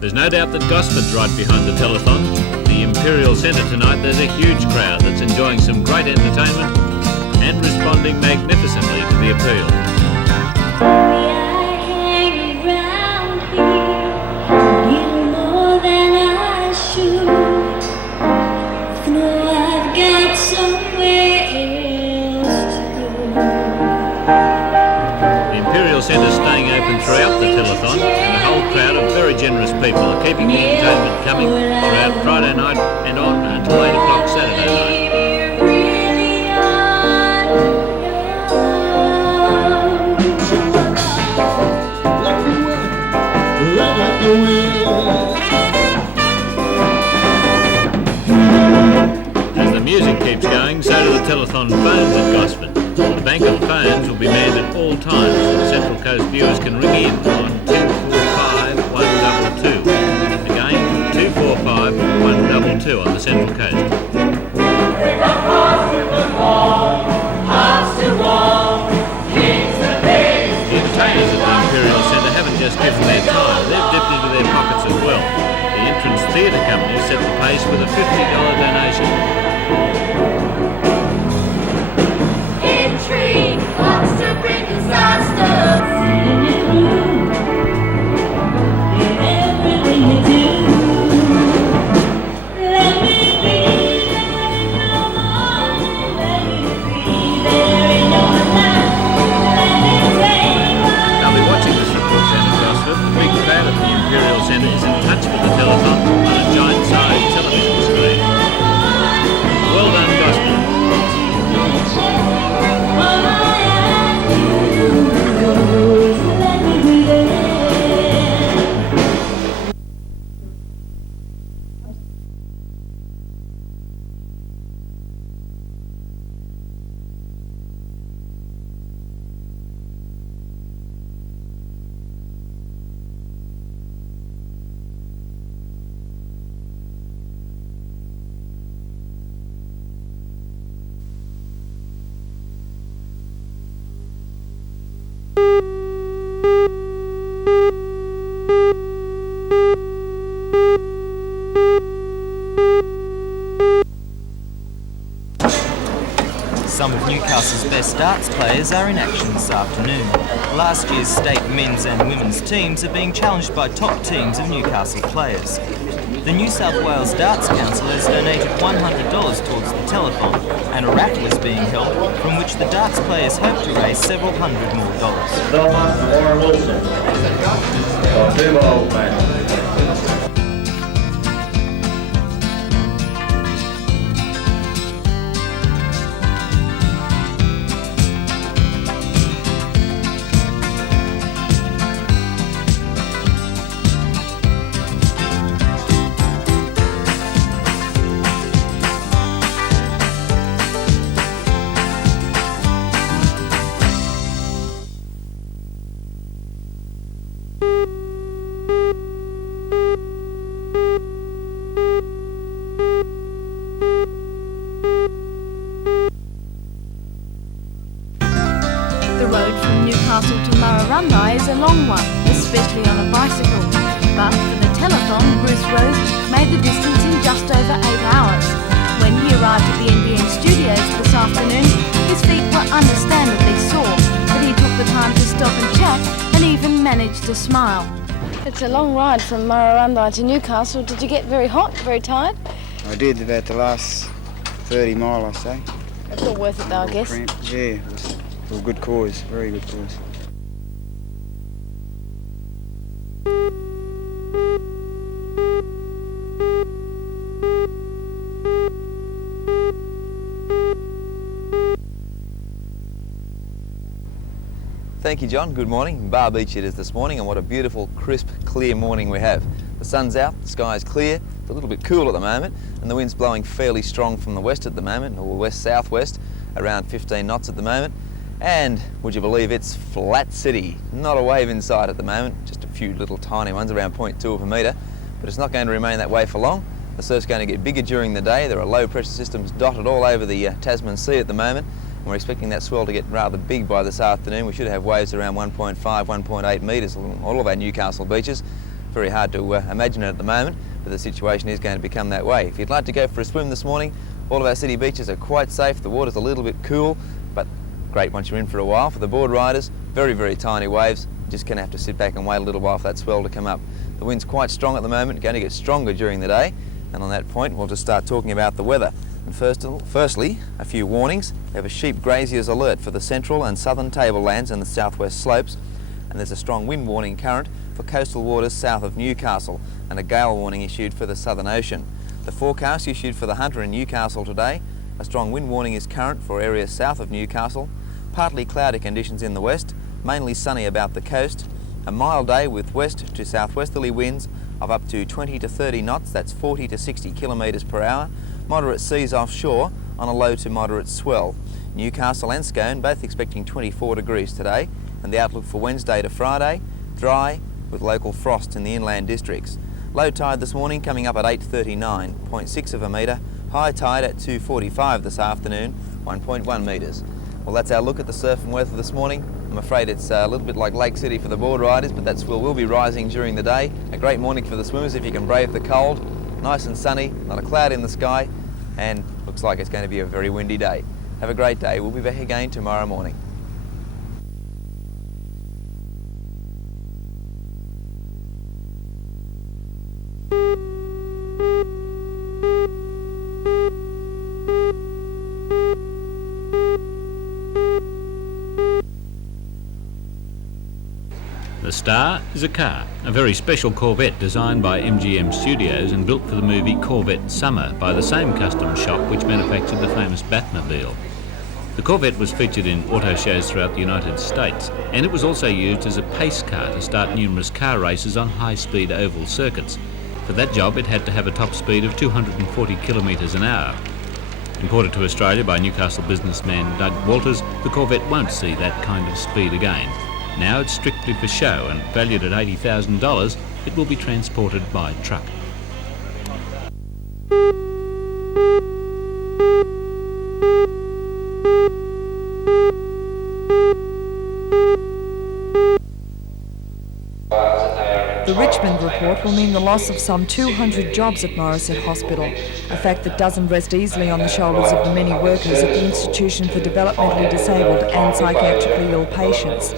There's no doubt that Gosford's right behind the telethon. The Imperial Centre tonight, there's a huge crowd that's enjoying some great entertainment and responding magnificently to the appeal. Centre staying open throughout the telethon, and the whole crowd of very generous people are keeping the entertainment coming throughout Friday night and on until 8 o'clock Saturday night. As the music keeps going, so do the telethon phones at Gosford. The bank of phones will be manned at all times so the Central Coast viewers can ring in on 245 122. Again, 245 122 on the Central Coast. The entertainers at the Imperial Centre haven't just given their time, they've dipped into their pockets as well. The Entrance Theatre Company set the pace with a $50 donation. Wants to bring disaster. Everything you do, let me be there no more. Let me be there in your life. Let me take my. I'll be watching this report down at Gosford. The big crowd at the Imperial Centre is in touch with the telethon on a giant-sized television screen. Well done, Gosford. Some of Newcastle's best darts players are in action this afternoon. Last year's state men's and women's teams are being challenged by top teams of Newcastle players. The New South Wales Darts Council has donated $100 towards the telethon, and a raffle is being held from which the darts players hope to raise several hundred more dollars. Laura Wilson. Two balls, mate. The road from Newcastle to Murrarunda is a long one, especially on a bicycle. But for the telethon, Bruce Rose made the distance in just over 8 hours. When he arrived at the NBN studios this afternoon, his feet were understandably sore, but he took the time to stop and chat and even managed to smile. It's a long ride from Murrarunda to Newcastle. Did you get very hot, very tired? I did, about the last 30 mile, I say. It's all worth it though, I guess. Yeah, it was a good cause, very good cause. Thank you, John. Good morning. Bar Beach it is this morning, and what a beautiful, crisp, clear morning we have. The sun's out, the sky is clear, it's a little bit cool at the moment, and the wind's blowing fairly strong from the west at the moment, or west-southwest, around 15 knots at the moment. And would you believe it's flat city, not a wave in sight at the moment, just a few little tiny ones around 0.2 of a metre, but it's not going to remain that way for long. The surf's going to get bigger during the day. There are low pressure systems dotted all over the Tasman Sea at the moment, and we're expecting that swell to get rather big by this afternoon. We should have waves around 1.5, 1.8 metres along all of our Newcastle beaches. Very hard to imagine it at the moment, but the situation is going to become that way. If you'd like to go for a swim this morning, all of our city beaches are quite safe. The water's a little bit cool, but great once you're in for a while. For the board riders, very, very tiny waves. You're just going to have to sit back and wait a little while for that swell to come up. The wind's quite strong at the moment, going to get stronger during the day, and on that point we'll just start talking about the weather. And firstly, a few warnings. We have a sheep graziers alert for the central and southern tablelands and the southwest slopes, and there's a strong wind warning current for coastal waters south of Newcastle, and a gale warning issued for the Southern Ocean. The forecast issued for the Hunter in Newcastle today, a strong wind warning is current for areas south of Newcastle, partly cloudy conditions in the west, mainly sunny about the coast, a mild day with west to southwesterly winds of up to 20 to 30 knots, that's 40 to 60 kilometres per hour, moderate seas offshore on a low to moderate swell. Newcastle and Scone both expecting 24 degrees today, and the outlook for Wednesday to Friday, dry with local frost in the inland districts. Low tide this morning coming up at 8:39, 0.6 of a metre, high tide at 2:45 this afternoon, 1.1 metres. Well, that's our look at the surf and weather this morning. I'm afraid it's a little bit like Lake City for the board riders, but that swell will be rising during the day. A great morning for the swimmers if you can brave the cold. Nice and sunny, not a cloud in the sky, and looks like it's going to be a very windy day. Have a great day. We'll be back again tomorrow morning. The Star is a car, a very special Corvette designed by MGM Studios and built for the movie Corvette Summer by the same custom shop which manufactured the famous Batmobile. The Corvette was featured in auto shows throughout the United States, and it was also used as a pace car to start numerous car races on high-speed oval circuits. For that job, it had to have a top speed of 240 kilometres an hour. Imported to Australia by Newcastle businessman Doug Walters, the Corvette won't see that kind of speed again. Now it's strictly for show, and valued at $80,000, it will be transported by truck. The Richmond report will mean the loss of some 200 jobs at Morisset Hospital, a fact that doesn't rest easily on the shoulders of the many workers at the Institution for Developmentally Disabled and Psychiatrically Ill Patients.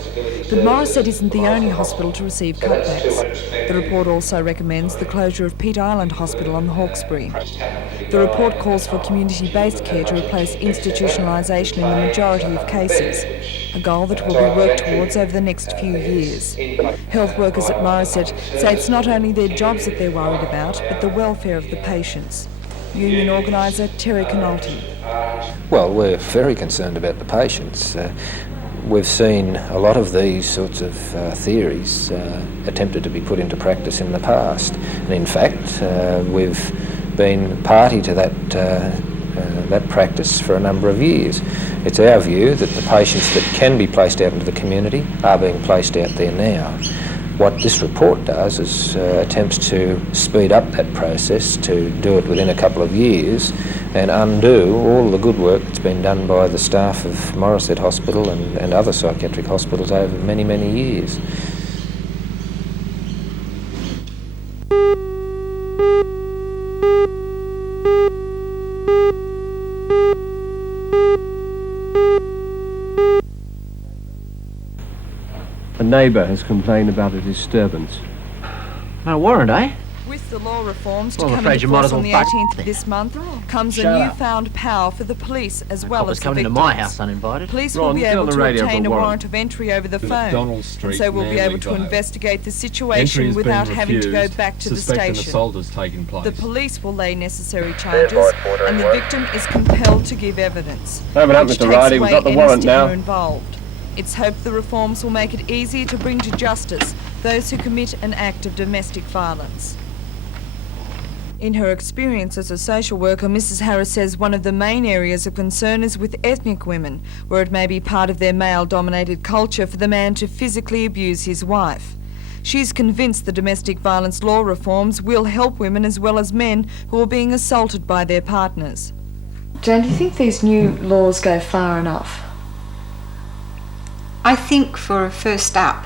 But Morisset isn't the only hospital to receive cutbacks. The report also recommends the closure of Peat Island Hospital on the Hawkesbury. The report calls for community-based care to replace institutionalisation in the majority of cases, a goal that will be worked towards over the next few years. Health workers at Morisset say it's not only their jobs that they're worried about, but the welfare of the patients. Union organiser Terry Canolti. Well, we're very concerned about the patients. We've seen a lot of these sorts of theories attempted to be put into practice in the past. And in fact, we've been party to that practice for a number of years. It's our view that the patients that can be placed out into the community are being placed out there now. What this report does is attempts to speed up that process, to do it within a couple of years and undo all the good work that's been done by the staff of Morisset Hospital and other psychiatric hospitals over many, many years. A neighbour has complained about a disturbance. No warrant, eh? With the law reforms to Well, I'm come afraid into you might force as well on the fuck 18th of this month comes a newfound power for the police as well as the coming victims. into my house uninvited. Police Ron, will be get able on the to radio obtain for a warrant. warrant of entry over the phone, Donald Street, and so we'll be able to Manly Vale. investigate the situation Entry has without been having to go refused. back to the Suspect an station. assault has taken place. The police will lay necessary charges, and the victim is compelled to give evidence, Open up, which Mr. takes Riley, we've away got the any warrant stigma now. involved. It's hoped the reforms will make it easier to bring to justice those who commit an act of domestic violence. In her experience as a social worker, Mrs. Harris says one of the main areas of concern is with ethnic women, where it may be part of their male-dominated culture for the man to physically abuse his wife. She's convinced the domestic violence law reforms will help women as well as men who are being assaulted by their partners. Jane, do you think these new laws go far enough? I think for a first up,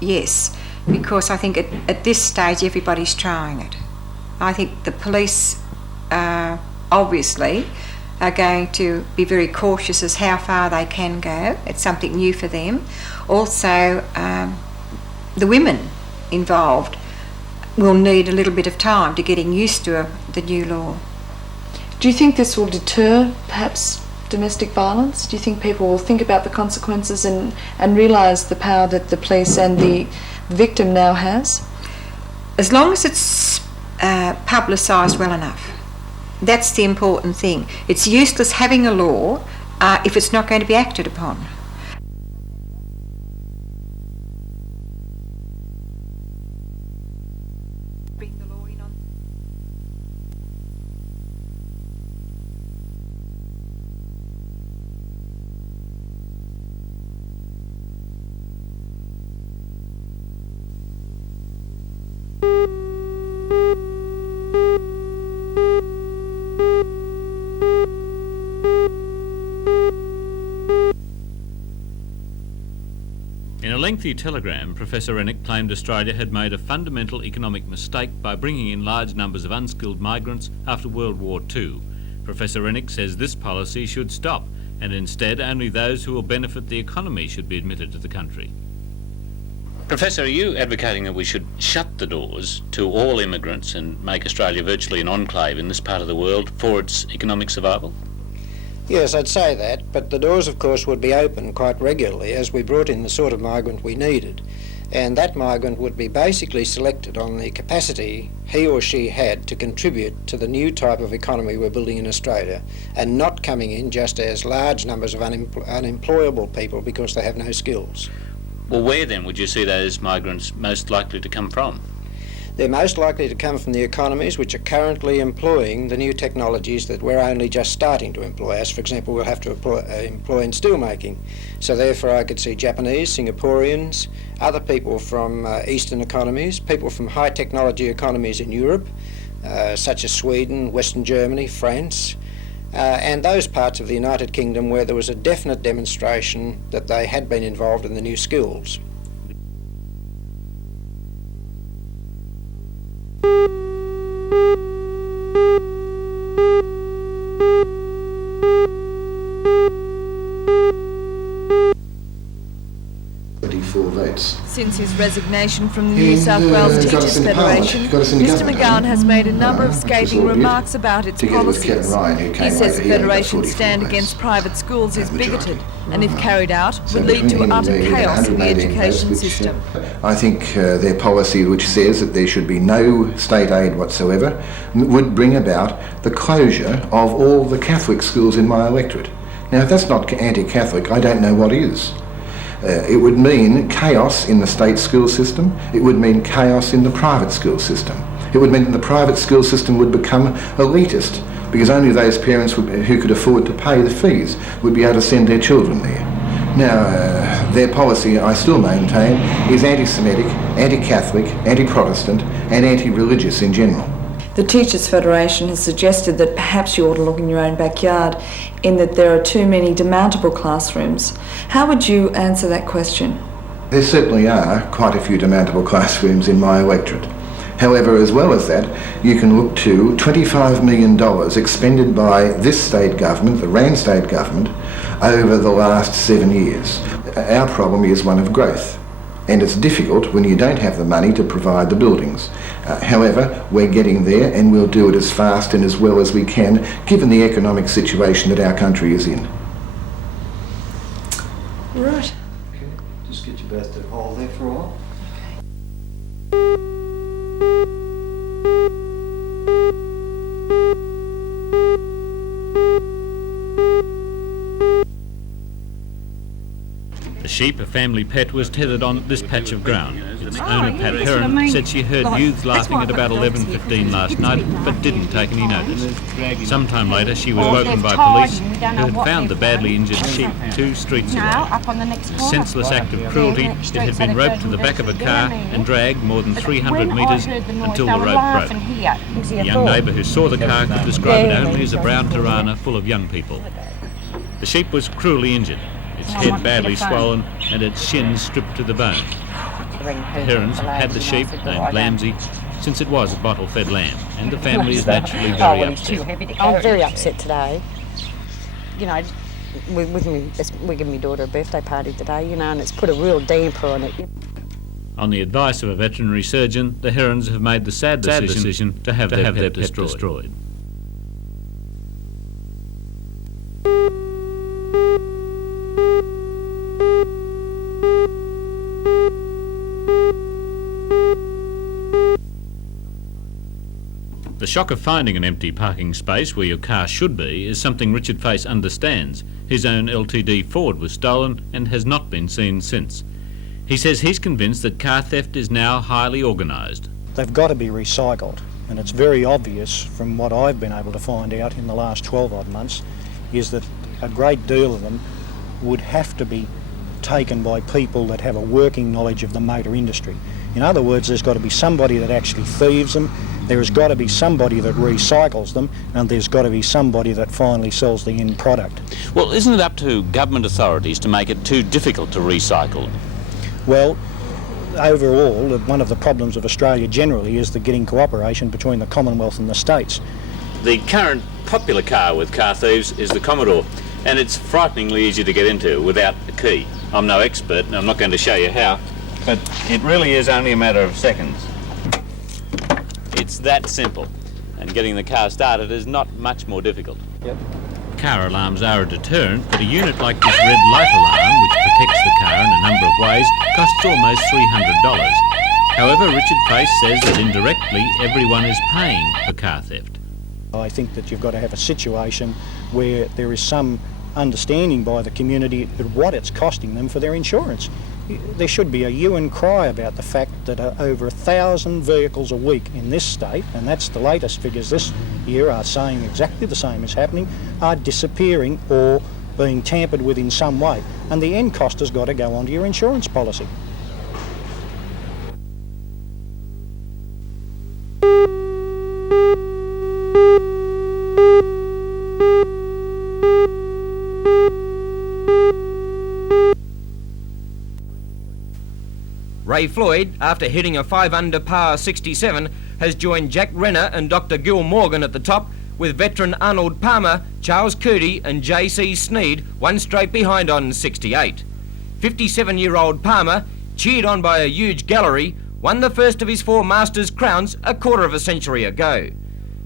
yes. because I think at this stage everybody's trying it. I think the police obviously are going to be very cautious as how far they can go. It's something new for them. Also, the women involved will need a little bit of time to getting used to the new law. Do you think this will deter, perhaps, domestic violence? Do you think people will think about the consequences and realise the power that the police and the victim now has? As long as it's publicised well enough. That's the important thing. It's useless having a law if it's not going to be acted upon. In a lengthy telegram, Professor Rennick claimed Australia had made a fundamental economic mistake by bringing in large numbers of unskilled migrants after World War II. Professor Rennick says this policy should stop, and instead only those who will benefit the economy should be admitted to the country. Professor, are you advocating that we should shut the doors to all immigrants and make Australia virtually an enclave in this part of the world for its economic survival? Yes, I'd say that, but the doors, of course, would be open quite regularly as we brought in the sort of migrant we needed. And that migrant would be basically selected on the capacity he or she had to contribute to the new type of economy we're building in Australia, and not coming in just as large numbers of unemployable people because they have no skills. Well, where then would you see those migrants most likely to come from? They're most likely to come from the economies which are currently employing the new technologies that we're only just starting to employ. As, for example, we'll have to employ in steelmaking. So therefore I could see Japanese, Singaporeans, other people from Eastern economies, people from high technology economies in Europe, such as Sweden, Western Germany, France, and those parts of the United Kingdom where there was a definite demonstration that they had been involved in the new skills. Since his resignation from the New South Wales Teachers Federation, Mr McGowan has made a number of scathing remarks about its policies. He says the Federation's stand against private schools is bigoted and, if carried out, would lead to utter chaos in the education system. I think their policy, which says that there should be no state aid whatsoever, would bring about the closure of all the Catholic schools in my electorate. Now, if that's not anti-Catholic, I don't know what is. It would mean chaos in the state school system. It would mean chaos in the private school system. It would mean that the private school system would become elitist, because only those parents who could afford to pay the fees would be able to send their children there. Now, their policy, I still maintain, is anti-Semitic, anti-Catholic, anti-Protestant and anti-religious in general. The Teachers Federation has suggested that perhaps you ought to look in your own backyard, in that there are too many demountable classrooms. How would you answer that question? There certainly are quite a few demountable classrooms in my electorate. However, as well as that, you can look to $25 million expended by this state government, the Rand state government, over the last 7 years. Our problem is one of growth. And it's difficult when you don't have the money to provide the buildings. However, we're getting there, and we'll do it as fast and as well as we can, given the economic situation that our country is in. Right. Okay. Just get you both to hold there for a while. The sheep, a family pet, was tethered on this patch of ground. Its owner, Pat Heron, said she heard youths laughing at about 11:15 last night, but didn't take any notice. Sometime later, she was woken by police, who had found the badly injured sheep 2 streets away. In a senseless act of cruelty, it had been roped to the back of a car and dragged more than 300 metres until the rope broke. The young neighbour who saw the car could describe it only as a brown Tirana full of young people. The sheep was cruelly injured, its head badly swollen and its shins stripped to the bone. The herons have had the sheep named Lambsy since it was a bottle-fed lamb, and the family is naturally very upset. I'm very upset today. You know, we're giving my daughter a birthday party today, you know, and it's put a real damper on it. On the advice of a veterinary surgeon, the herons have made the sad decision to have their pet destroyed. The shock of finding an empty parking space where your car should be is something Richard Face understands. His own LTD Ford was stolen and has not been seen since. He says he's convinced that car theft is now highly organised. They've got to be recycled, and it's very obvious from what I've been able to find out in the last 12 odd months is that a great deal of them would have to be taken by people that have a working knowledge of the motor industry. In other words, there's got to be somebody that actually thieves them, there's got to be somebody that recycles them, and there's got to be somebody that finally sells the end product. Well, isn't it up to government authorities to make it too difficult to recycle? Well, overall, one of the problems of Australia generally is the getting cooperation between the Commonwealth and the states. The current popular car with car thieves is the Commodore, and it's frighteningly easy to get into without a key. I'm no expert, and I'm not going to show you how, but it really is only a matter of seconds. It's that simple, and getting the car started is not much more difficult. Yep. Car alarms are a deterrent, but a unit like this red light alarm, which protects the car in a number of ways, costs almost $300. However, Richard Face says that indirectly everyone is paying for car theft. I think that you've got to have a situation where there is some understanding by the community of what it's costing them for their insurance. There should be a hue and cry about the fact that over 1,000 vehicles a week in this state, and that's the latest figures this year are saying exactly the same is happening, are disappearing or being tampered with in some way. And the end cost has got to go onto your insurance policy. Ray Floyd, after hitting a 5-under par 67, has joined Jack Renner and Dr. Gil Morgan at the top, with veteran Arnold Palmer, Charles Cootie and J.C. Sneed one straight behind on 68. 57-year-old Palmer, cheered on by a huge gallery, won the first of his 4 Masters crowns a quarter of a century ago.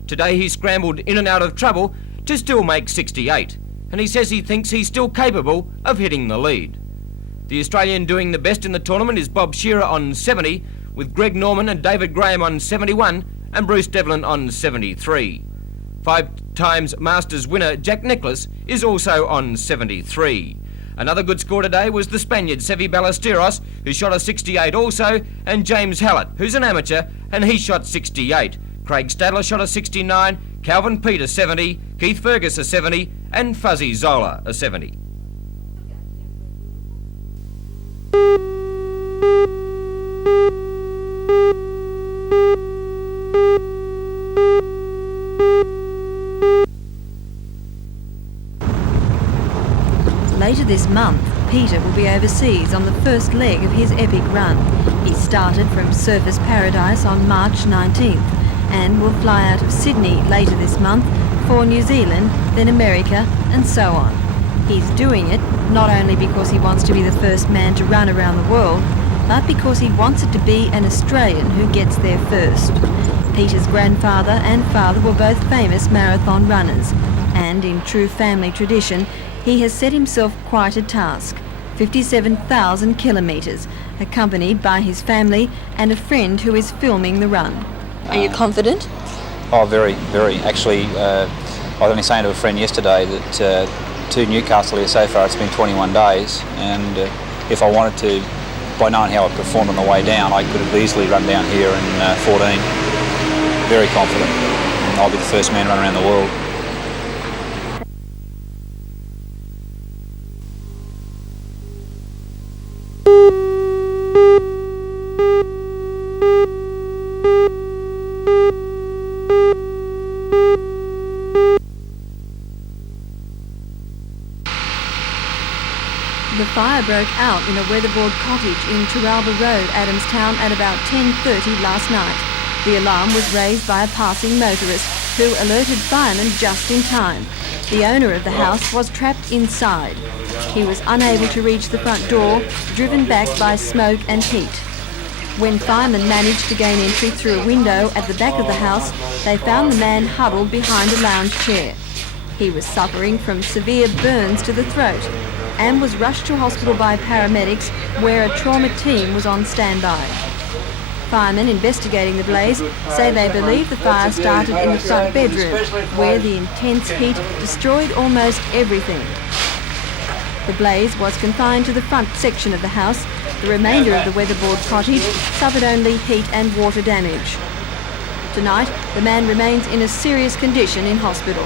Today he scrambled in and out of trouble to still make 68, and he says he thinks he's still capable of hitting the lead. The Australian doing the best in the tournament is Bob Shearer on 70, with Greg Norman and David Graham on 71 and Bruce Devlin on 73. 5 times Masters winner Jack Nicklaus is also on 73. Another good score today was the Spaniard Sevi Ballesteros, who shot a 68 also, and James Hallett, who's an amateur, and he shot 68. Craig Stadler shot a 69, Calvin Peet a 70, Keith Fergus a 70, and Fuzzy Zola a 70. Later this month, Peter will be overseas on the first leg of his epic run. He started from Surfers Paradise on March 19th and will fly out of Sydney later this month for New Zealand, then America, and so on. He's doing it not only because he wants to be the first man to run around the world, but because he wants it to be an Australian who gets there first. Peter's grandfather and father were both famous marathon runners, and in true family tradition, he has set himself quite a task: 57,000 kilometres, accompanied by his family and a friend who is filming the run. Are you confident? Oh, very, very. Actually, I was only saying to a friend yesterday that to Newcastle here so far it's been 21 days, and if I wanted to, by knowing how I performed on the way down, I could have easily run down here in 14. Very confident. I'll be the first man run around the world. The fire broke out in a weatherboard cottage in Turalba Road, Adamstown, at about 10:30 last night. The alarm was raised by a passing motorist who alerted firemen just in time. The owner of the house was trapped inside. He was unable to reach the front door, driven back by smoke and heat. When firemen managed to gain entry through a window at the back of the house, they found the man huddled behind a lounge chair. He was suffering from severe burns to the throat and was rushed to hospital by paramedics, where a trauma team was on standby. Firemen investigating the blaze say they believe the fire started in the front bedroom, where the intense heat destroyed almost everything. The blaze was confined to the front section of the house. The remainder of the weatherboard cottage suffered only heat and water damage. Tonight, the man remains in a serious condition in hospital.